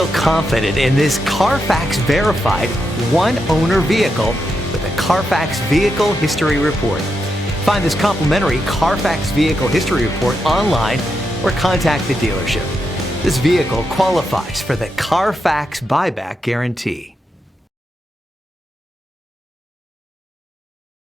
Feel confident in this Carfax verified one-owner vehicle with a Carfax Vehicle History Report. Find this complimentary Carfax Vehicle History Report online or contact the dealership. This vehicle qualifies for the Carfax Buyback Guarantee.